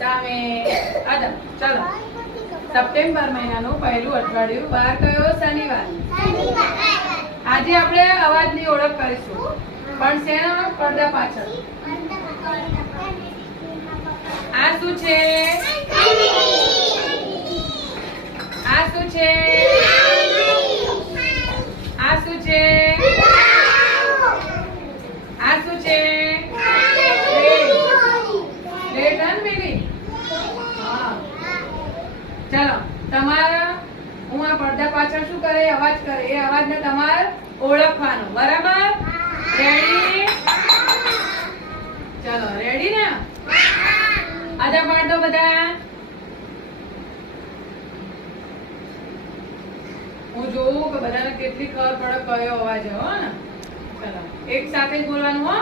સામે આદા ચલો સપ્ટેમ્બર મહિનાનું પહેલું અઠવાડિયું વાર કયો શનિવાર આજે આપણે અવાજની ઓળખ કરીશું પણ શેના પડદા પાછળ આ શું છે આ શું છે આ શું છે આ શું છે ચલો તમારા હું આ પડદા પાછળ શું કરે અવાજ કરે એ અવાજને તમારે ઓળખવાનો બરાબર રેડી ચલો રેડી ને આજા પાડો બધા હું જોઉં કે બધાને કેટલી ખબર પડે કયો અવાજ હો ને ચલો એક સાથે જ બોલવાનું હો